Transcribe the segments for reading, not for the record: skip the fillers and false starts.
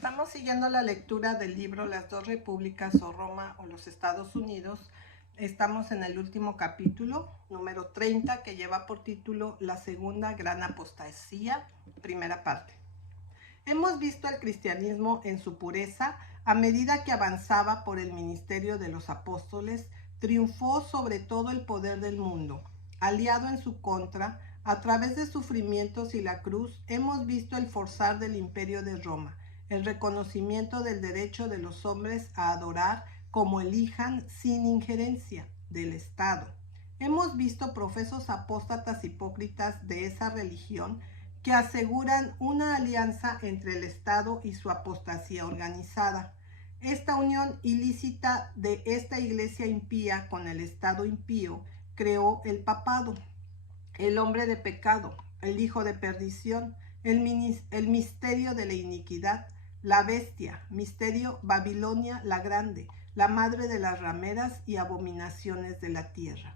Estamos siguiendo la lectura del libro Las dos repúblicas o Roma o los Estados Unidos. Estamos en el último capítulo, número 30, que lleva por título La segunda gran apostasía, primera parte. Hemos visto el cristianismo en su pureza a medida que avanzaba por el ministerio de los apóstoles, triunfó sobre todo el poder del mundo. Aliado en su contra, a través de sufrimientos y la cruz, hemos visto el forzar del imperio de Roma, el reconocimiento del derecho de los hombres a adorar como elijan sin injerencia del Estado. Hemos visto profesos apóstatas hipócritas de esa religión que aseguran una alianza entre el Estado y su apostasía organizada. Esta unión ilícita de esta iglesia impía con el Estado impío creó el papado, el hombre de pecado, el hijo de perdición, el misterio de la iniquidad, la bestia, misterio Babilonia la grande, la madre de las rameras y abominaciones de la tierra.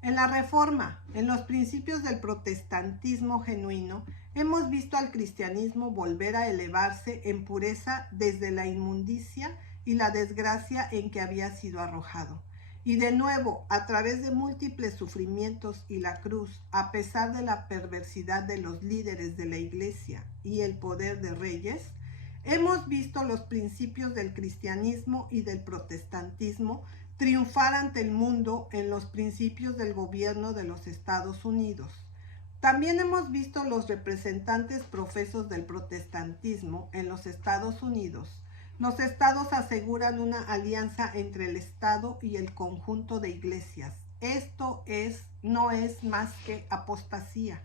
En la Reforma, en los principios del protestantismo genuino, hemos visto al cristianismo volver a elevarse en pureza desde la inmundicia y la desgracia en que había sido arrojado. Y de nuevo, a través de múltiples sufrimientos y la cruz, a pesar de la perversidad de los líderes de la Iglesia y el poder de reyes, hemos visto los principios del cristianismo y del protestantismo triunfar ante el mundo en los principios del gobierno de los Estados Unidos. También hemos visto los representantes profesos del protestantismo en los Estados Unidos. Los estados aseguran una alianza entre el Estado y el conjunto de iglesias. Esto no es más que apostasía.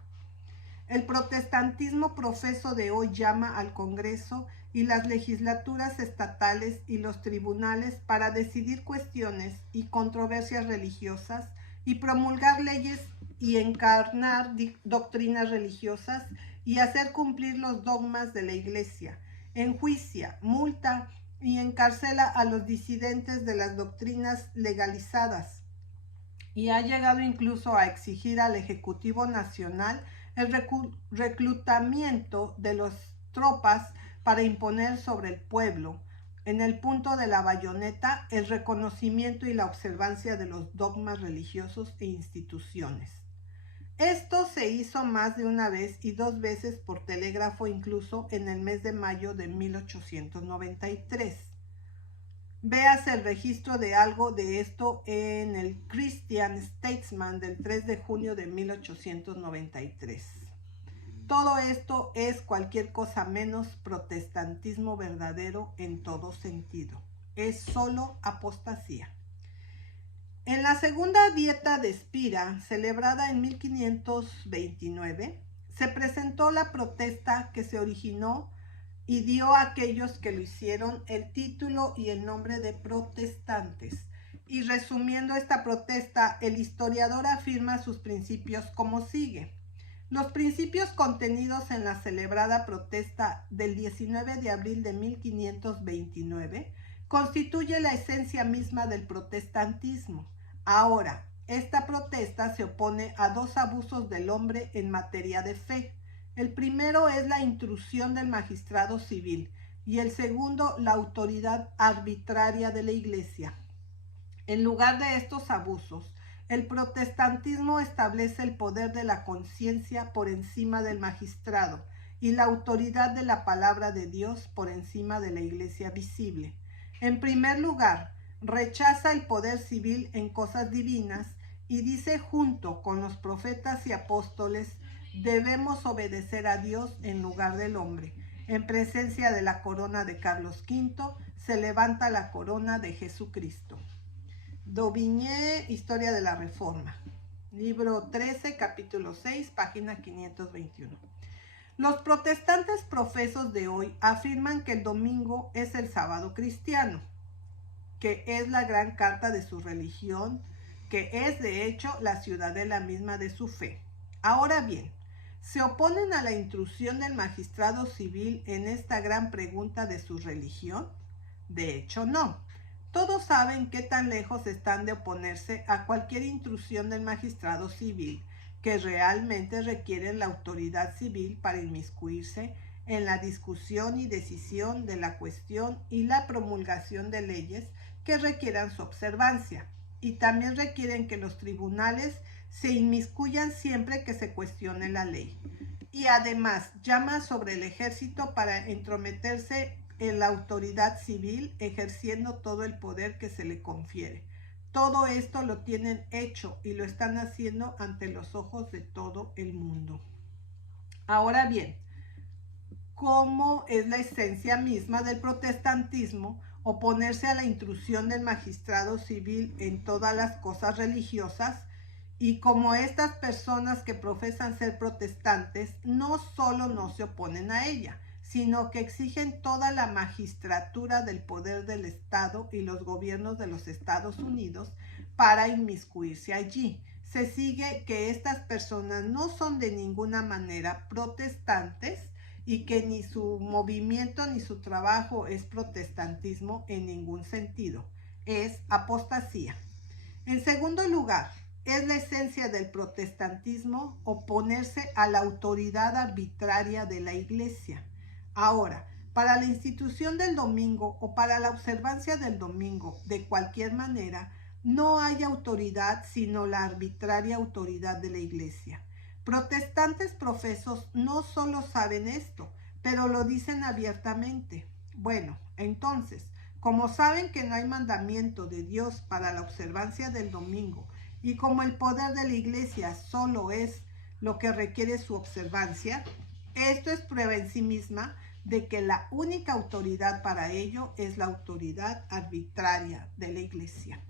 El protestantismo profeso de hoy llama al Congreso y las legislaturas estatales y los tribunales para decidir cuestiones y controversias religiosas y promulgar leyes y encarnar doctrinas religiosas y hacer cumplir los dogmas de la Iglesia. Enjuicia, multa y encarcela a los disidentes de las doctrinas legalizadas y ha llegado incluso a exigir al Ejecutivo Nacional el reclutamiento de las tropas para imponer sobre el pueblo, en el punto de la bayoneta, el reconocimiento y la observancia de los dogmas religiosos e instituciones. Esto se hizo más de una vez y dos veces por telégrafo, incluso en el mes de mayo de 1893. Véase el registro de algo de esto en el Christian Statesman del 3 de junio de 1893. Todo esto es cualquier cosa menos protestantismo verdadero en todo sentido. Es solo apostasía. En la segunda dieta de Spira, celebrada en 1529, se presentó la protesta que se originó y dio a aquellos que lo hicieron el título y el nombre de protestantes. Y resumiendo esta protesta, el historiador afirma sus principios como sigue. Los principios contenidos en la celebrada protesta del 19 de abril de 1529 constituye la esencia misma del protestantismo. Ahora, esta protesta se opone a dos abusos del hombre en materia de fe. El primero es la intrusión del magistrado civil y el segundo, la autoridad arbitraria de la Iglesia. En lugar de estos abusos, el protestantismo establece el poder de la conciencia por encima del magistrado y la autoridad de la palabra de Dios por encima de la Iglesia visible. En primer lugar, rechaza el poder civil en cosas divinas y dice junto con los profetas y apóstoles, debemos obedecer a Dios en lugar del hombre. En presencia de la corona de Carlos V, se levanta la corona de Jesucristo. Daubigné, Historia de la Reforma, libro 13, capítulo 6, página 521. Los protestantes profesos de hoy afirman que el domingo es el sábado cristiano, que es la gran carta de su religión, que es de hecho la ciudadela misma de su fe. Ahora bien, ¿se oponen a la intrusión del magistrado civil en esta gran pregunta de su religión? De hecho, no. Todos saben qué tan lejos están de oponerse a cualquier intrusión del magistrado civil, que realmente requieren la autoridad civil para inmiscuirse en la discusión y decisión de la cuestión y la promulgación de leyes que requieran su observancia, y también requieren que los tribunales se inmiscuyan siempre que se cuestione la ley. Y además llama sobre el ejército para entrometerse en la autoridad civil, ejerciendo todo el poder que se le confiere. Todo esto lo tienen hecho y lo están haciendo ante los ojos de todo el mundo. Ahora bien, ¿cómo es la esencia misma del protestantismo? Oponerse a la intrusión del magistrado civil en todas las cosas religiosas, y como estas personas que profesan ser protestantes no solo no se oponen a ella, sino que exigen toda la magistratura del poder del Estado y los gobiernos de los Estados Unidos para inmiscuirse allí. Se sigue que estas personas no son de ninguna manera protestantes y que ni su movimiento ni su trabajo es protestantismo en ningún sentido, es apostasía. En segundo lugar, es la esencia del protestantismo oponerse a la autoridad arbitraria de la Iglesia. Ahora, para la institución del domingo o para la observancia del domingo, de cualquier manera, no hay autoridad sino la arbitraria autoridad de la Iglesia. Protestantes profesos no solo saben esto, pero lo dicen abiertamente. Bueno, entonces, como saben que no hay mandamiento de Dios para la observancia del domingo, y como el poder de la Iglesia solo es lo que requiere su observancia, esto es prueba en sí misma de que la única autoridad para ello es la autoridad arbitraria de la Iglesia.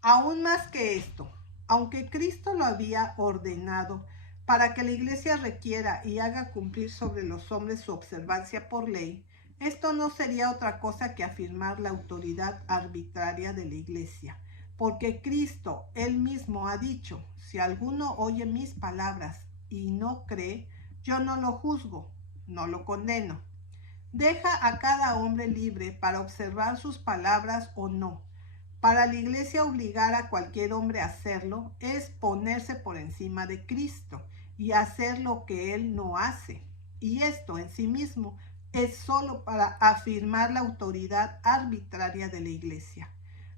Aún más que esto, aunque Cristo lo había ordenado para que la Iglesia requiera y haga cumplir sobre los hombres su observancia por ley, esto no sería otra cosa que afirmar la autoridad arbitraria de la Iglesia, porque Cristo él mismo ha dicho: si alguno oye mis palabras y no cree, yo no lo juzgo, no lo condeno. Deja a cada hombre libre para observar sus palabras o no. Para la Iglesia, obligar a cualquier hombre a hacerlo es ponerse por encima de Cristo y hacer lo que él no hace. Y esto en sí mismo es solo para afirmar la autoridad arbitraria de la Iglesia.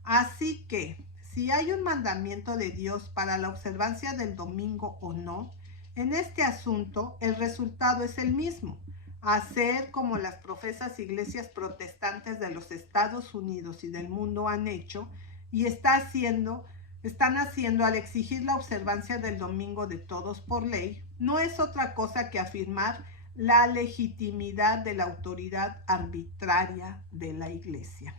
Así que, si hay un mandamiento de Dios para la observancia del domingo o no, en este asunto el resultado es el mismo: hacer como las profesas iglesias protestantes de los Estados Unidos y del mundo han hecho y están haciendo al exigir la observancia del domingo de todos por ley. No es otra cosa que afirmar la legitimidad de la autoridad arbitraria de la Iglesia.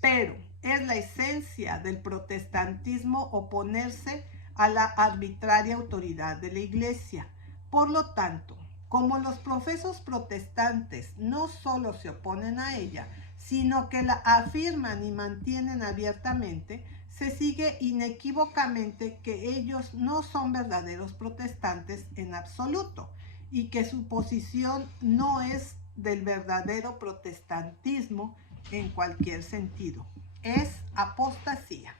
Pero es la esencia del protestantismo oponerse a la arbitraria autoridad de la Iglesia. Por lo tanto, como los profesos protestantes no solo se oponen a ella, sino que la afirman y mantienen abiertamente, se sigue inequívocamente que ellos no son verdaderos protestantes en absoluto y que su posición no es del verdadero protestantismo en cualquier sentido. Es apostasía.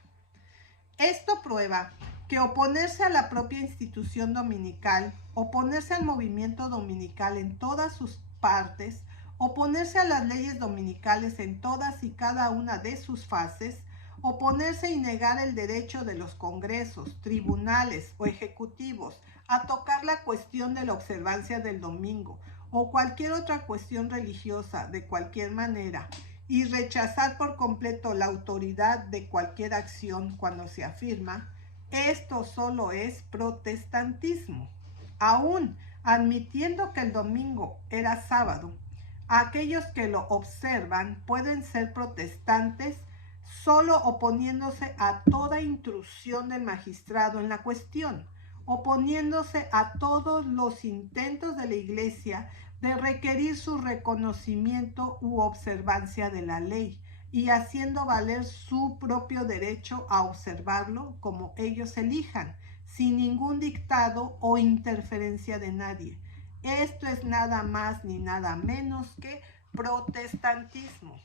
Esto prueba que oponerse a la propia institución dominical, oponerse al movimiento dominical en todas sus partes, oponerse a las leyes dominicales en todas y cada una de sus fases, oponerse y negar el derecho de los congresos, tribunales o ejecutivos a tocar la cuestión de la observancia del domingo o cualquier otra cuestión religiosa de cualquier manera, y rechazar por completo la autoridad de cualquier acción cuando se afirma: esto solo es protestantismo. Aún admitiendo que el domingo era sábado, aquellos que lo observan pueden ser protestantes solo oponiéndose a toda intrusión del magistrado en la cuestión, oponiéndose a todos los intentos de la Iglesia de requerir su reconocimiento u observancia de la ley, y haciendo valer su propio derecho a observarlo como ellos elijan, sin ningún dictado o interferencia de nadie. Esto es nada más ni nada menos que protestantismo.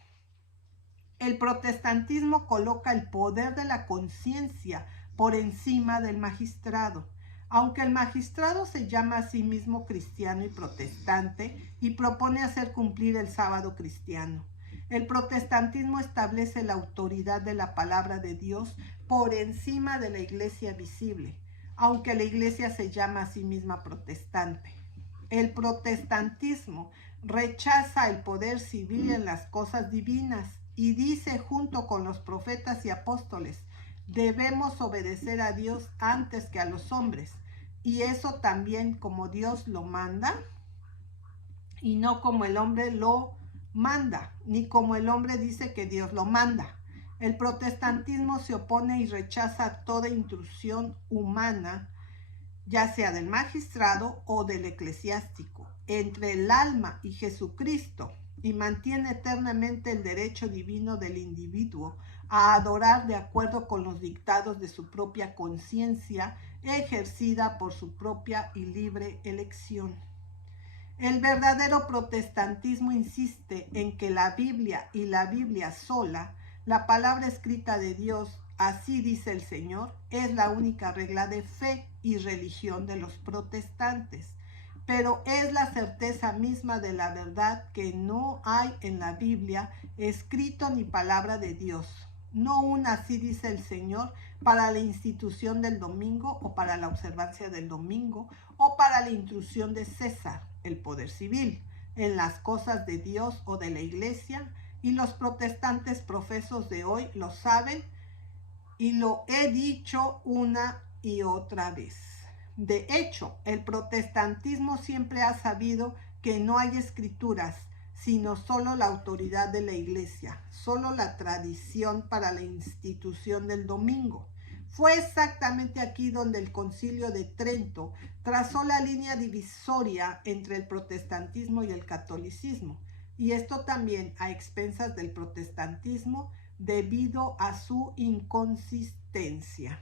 El protestantismo coloca el poder de la conciencia por encima del magistrado. Aunque el magistrado se llama a sí mismo cristiano y protestante y propone hacer cumplir el sábado cristiano, el protestantismo establece la autoridad de la palabra de Dios por encima de la iglesia visible, aunque la iglesia se llama a sí misma protestante. El protestantismo rechaza el poder civil en las cosas divinas y dice junto con los profetas y apóstoles: debemos obedecer a Dios antes que a los hombres, y eso también como Dios lo manda y no como el hombre lo manda, ni como el hombre dice que Dios lo manda. El protestantismo se opone y rechaza toda intrusión humana, ya sea del magistrado o del eclesiástico, entre el alma y Jesucristo, y mantiene eternamente el derecho divino del individuo a adorar de acuerdo con los dictados de su propia conciencia, ejercida por su propia y libre elección. El verdadero protestantismo insiste en que la Biblia y la Biblia sola, la palabra escrita de Dios, así dice el Señor, es la única regla de fe y religión de los protestantes. Pero es la certeza misma de la verdad que no hay en la Biblia escrito ni palabra de Dios, no una así dice el Señor para la institución del domingo o para la observancia del domingo o para la intrusión de César, el poder civil, en las cosas de Dios o de la iglesia, y los protestantes profesos de hoy lo saben y lo he dicho una y otra vez. De hecho, el protestantismo siempre ha sabido que no hay escrituras, sino solo la autoridad de la iglesia, solo la tradición para la institución del domingo. Fue exactamente aquí donde el Concilio de Trento trazó la línea divisoria entre el protestantismo y el catolicismo, y esto también a expensas del protestantismo debido a su inconsistencia.